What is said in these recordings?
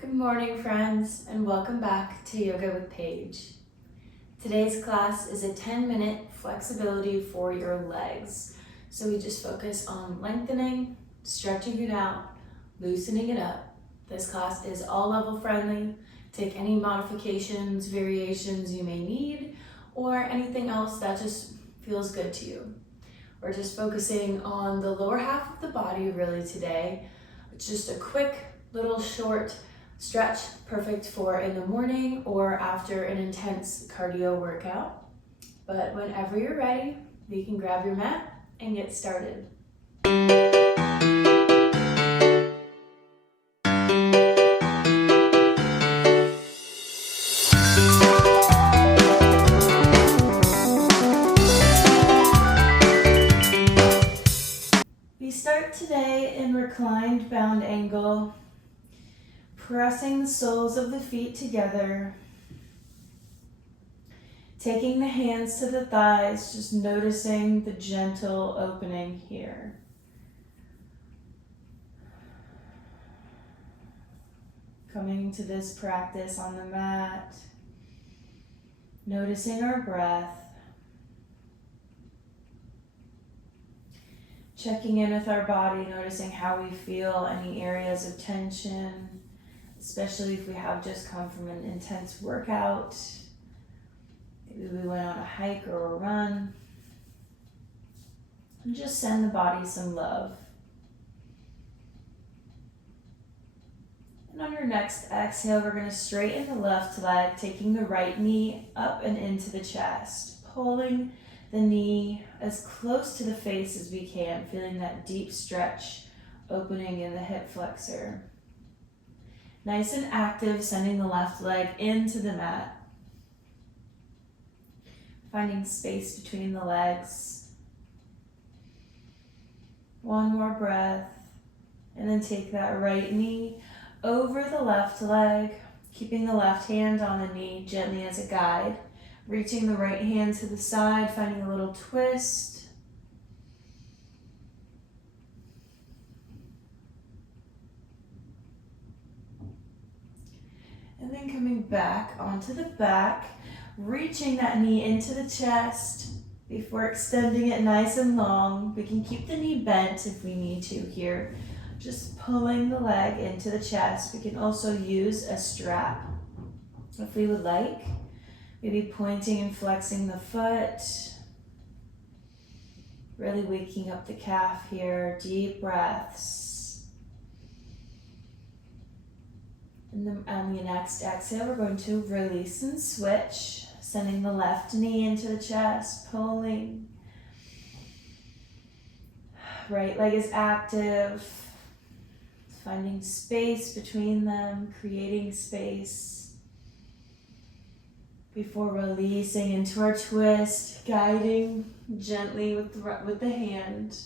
Good morning, friends, and welcome back to Yoga with Paige. Today's class is a 10-minute flexibility for your legs. So we just focus on lengthening, stretching it out, loosening it up. This class is all level friendly. Take any modifications, variations you may need, or anything else that just feels good to you. We're just focusing on the lower half of the body really today. It's just a quick little short stretch, perfect for in the morning or after an intense cardio workout. But whenever you're ready, you can grab your mat and get started. We start today in reclined bound angle, pressing the soles of the feet together, taking the hands to the thighs, just noticing the gentle opening here. Coming to this practice on the mat, noticing our breath, checking in with our body, noticing how we feel, any areas of tension, especially if we have just come from an intense workout. Maybe we went on a hike or a run. And just send the body some love. And on your next exhale, we're going to straighten the left leg, taking the right knee up and into the chest, pulling the knee as close to the face as we can, feeling that deep stretch opening in the hip flexor. Nice and active, sending the left leg into the mat. Finding space between the legs. One more breath. And then take that right knee over the left leg, keeping the left hand on the knee gently as a guide. Reaching the right hand to the side, finding a little twist. And then coming back onto the back, reaching that knee into the chest before extending it nice and long. We can keep the knee bent if we need to here. Just pulling the leg into the chest. We can also use a strap if we would like. Maybe pointing and flexing the foot. Really waking up the calf here. Deep breaths. And then on the next exhale, we're going to release and switch. Sending the left knee into the chest, pulling. Right leg is active. Finding space between them, creating space. Before releasing into our twist, guiding gently with the hand.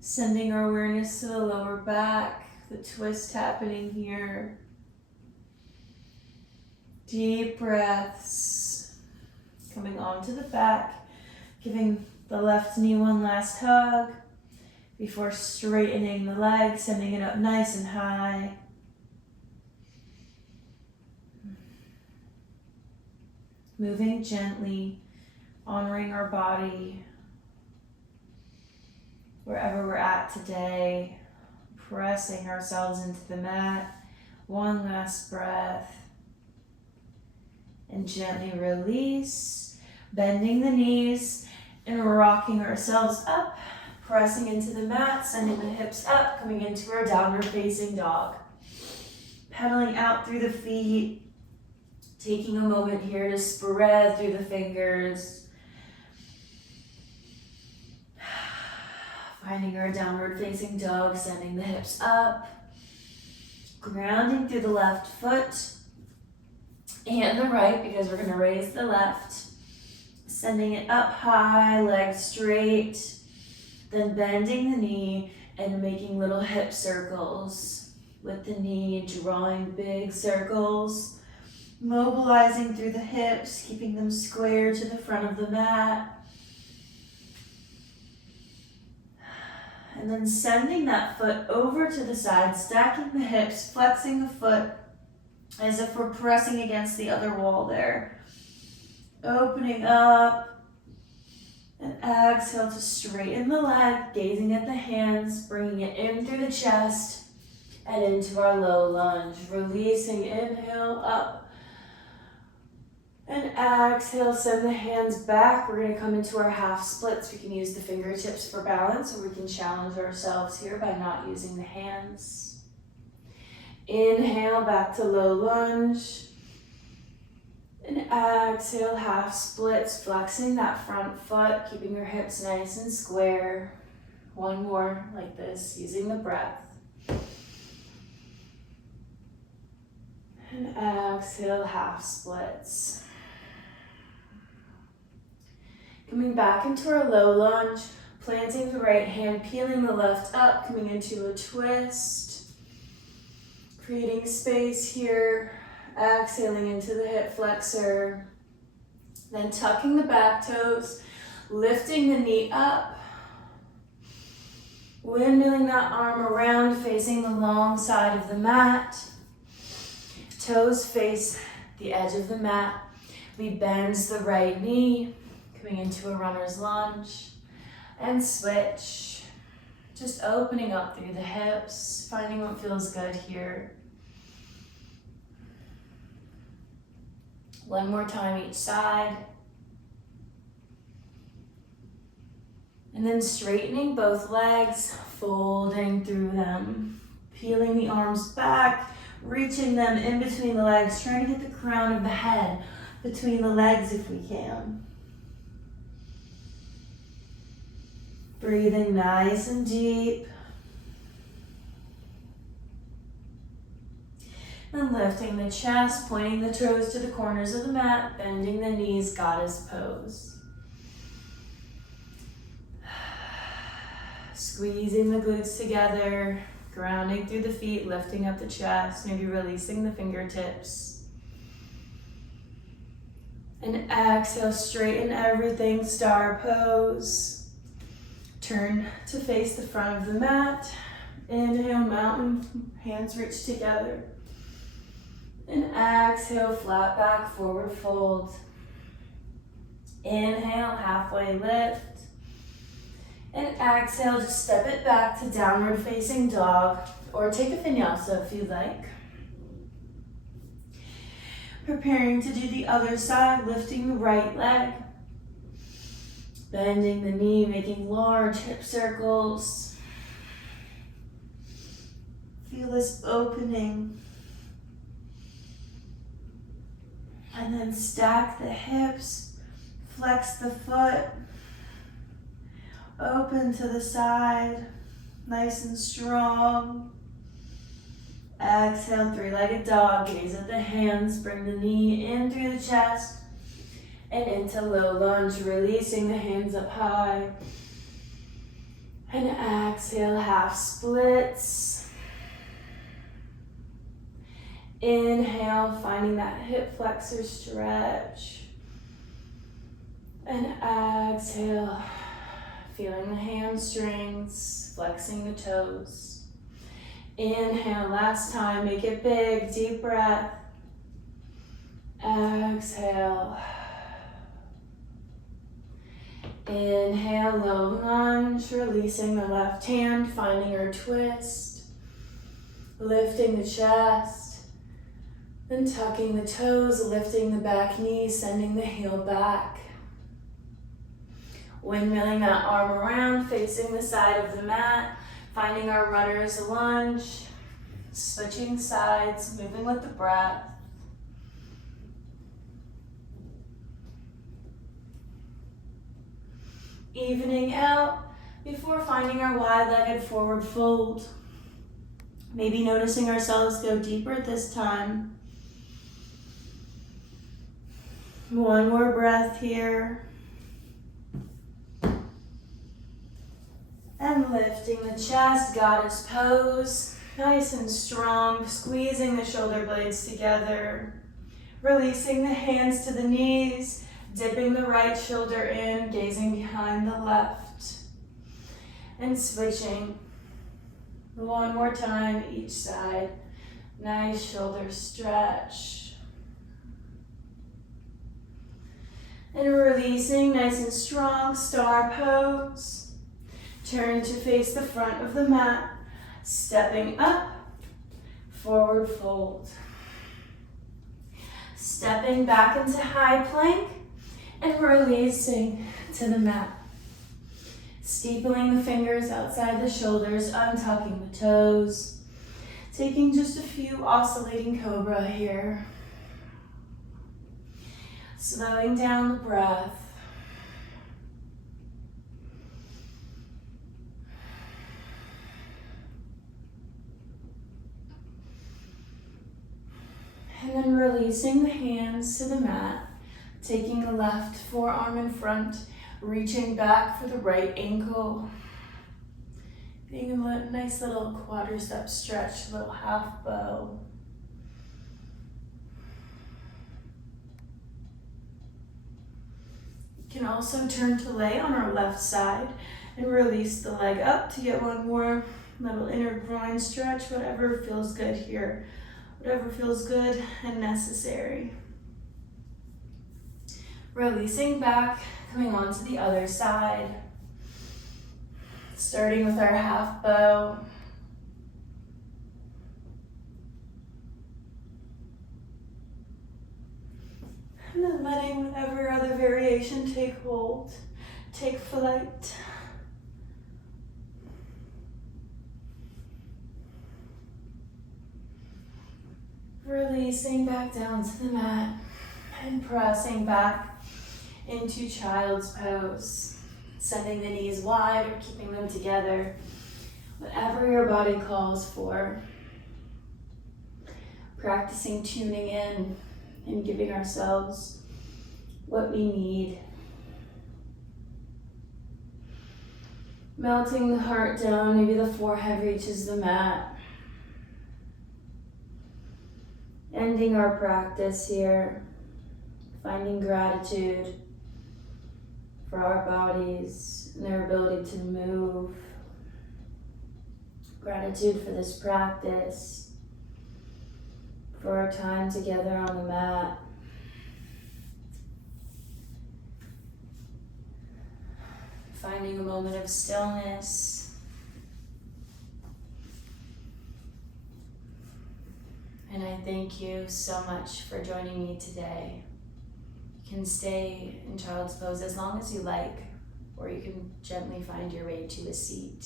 Sending our awareness to the lower back, the twist happening here. Deep breaths. Coming onto the back, giving the left knee one last hug before straightening the leg, sending it up nice and high. Moving gently, honoring our body. Wherever we're at today, pressing ourselves into the mat. One last breath. And gently release, bending the knees and rocking ourselves up, pressing into the mat, sending the hips up, coming into our downward facing dog. Pedaling out through the feet, taking a moment here to spread through the fingers. Finding our downward facing dog, sending the hips up, grounding through the left foot and the right because we're going to raise the left. Sending it up high, legs straight, then bending the knee and making little hip circles with the knee, drawing big circles, mobilizing through the hips, keeping them square to the front of the mat. And then sending that foot over to the side, stacking the hips, flexing the foot as if we're pressing against the other wall there. Opening up. And exhale to straighten the leg, gazing at the hands, bringing it in through the chest and into our low lunge. Releasing, inhale up. And exhale, send the hands back. We're gonna come into our half splits. We can use the fingertips for balance, or we can challenge ourselves here by not using the hands. Inhale, back to low lunge. And exhale, half splits, flexing that front foot, keeping your hips nice and square. One more like this, using the breath. And exhale, half splits. Coming back into our low lunge, planting the right hand, peeling the left up, coming into a twist. Creating space here. Exhaling into the hip flexor, then tucking the back toes, lifting the knee up, windmilling that arm around, facing the long side of the mat. Toes face the edge of the mat. We bend the right knee, coming into a runner's lunge, and switch. Just opening up through the hips, finding what feels good here. One more time each side. And then straightening both legs, folding through them. Peeling the arms back, reaching them in between the legs, trying to get the crown of the head between the legs if we can. Breathing nice and deep. And lifting the chest, pointing the toes to the corners of the mat, bending the knees, goddess pose. Squeezing the glutes together, grounding through the feet, lifting up the chest, maybe releasing the fingertips. And exhale, straighten everything, star pose. Turn to face the front of the mat. Inhale, mountain, hands reach together. And exhale, flat back, forward fold. Inhale, halfway lift. And exhale, just step it back to downward facing dog, or take a vinyasa if you'd like. Preparing to do the other side, lifting the right leg. Bending the knee, making large hip circles. Feel this opening. And then stack the hips, flex the foot, open to the side, nice and strong. Exhale, three-legged dog, gaze at the hands, bring the knee in through the chest and into low lunge, releasing the hands up high. And exhale, half splits. Inhale, finding that hip flexor stretch. And exhale, feeling the hamstrings, flexing the toes. Inhale, last time, make it big, deep breath. Exhale. Inhale, low lunge, releasing the left hand, finding our twist. Lifting the chest. Then tucking the toes, lifting the back knee, sending the heel back. Windmilling that arm around, facing the side of the mat, finding our runner's lunge, switching sides, moving with the breath. Evening out before finding our wide-legged forward fold. Maybe noticing ourselves go deeper this time. One more breath here. And lifting the chest, goddess pose. Nice and strong, squeezing the shoulder blades together. Releasing the hands to the knees, dipping the right shoulder in, gazing behind the left. And switching. One more time, each side. Nice shoulder stretch. And releasing, nice and strong, star pose. Turn to face the front of the mat. Stepping up, forward fold. Stepping back into high plank and releasing to the mat. Steepling the fingers outside the shoulders, untucking the toes. Taking just a few oscillating cobra here. Slowing down the breath. And then releasing the hands to the mat, taking the left forearm in front, reaching back for the right ankle. Being a nice little quadriceps stretch, little half bow. You can also turn to lay on our left side and release the leg up to get one more little inner groin stretch, whatever feels good here. Whatever feels good and necessary. Releasing back, coming on to the other side. Starting with our half bow. And then letting whatever other variation take hold, take flight. Releasing back down to the mat and pressing back into child's pose. Sending the knees wide or keeping them together, whatever your body calls for. Practicing tuning in and giving ourselves what we need. Melting the heart down, maybe the forehead reaches the mat. Ending our practice here, finding gratitude for our bodies and their ability to move. Gratitude for this practice, for our time together on the mat. Finding a moment of stillness. And I thank you so much for joining me today. You can stay in child's pose as long as you like, or you can gently find your way to a seat.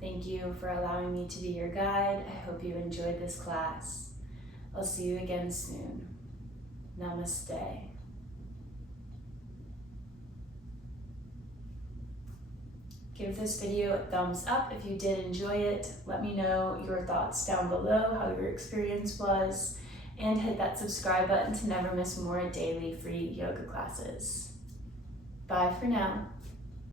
Thank you for allowing me to be your guide. I hope you enjoyed this class. I'll see you again soon. Namaste. Give this video a thumbs up if you did enjoy it. Let me know your thoughts down below, how your experience was, and hit that subscribe button to never miss more daily free yoga classes. Bye for now.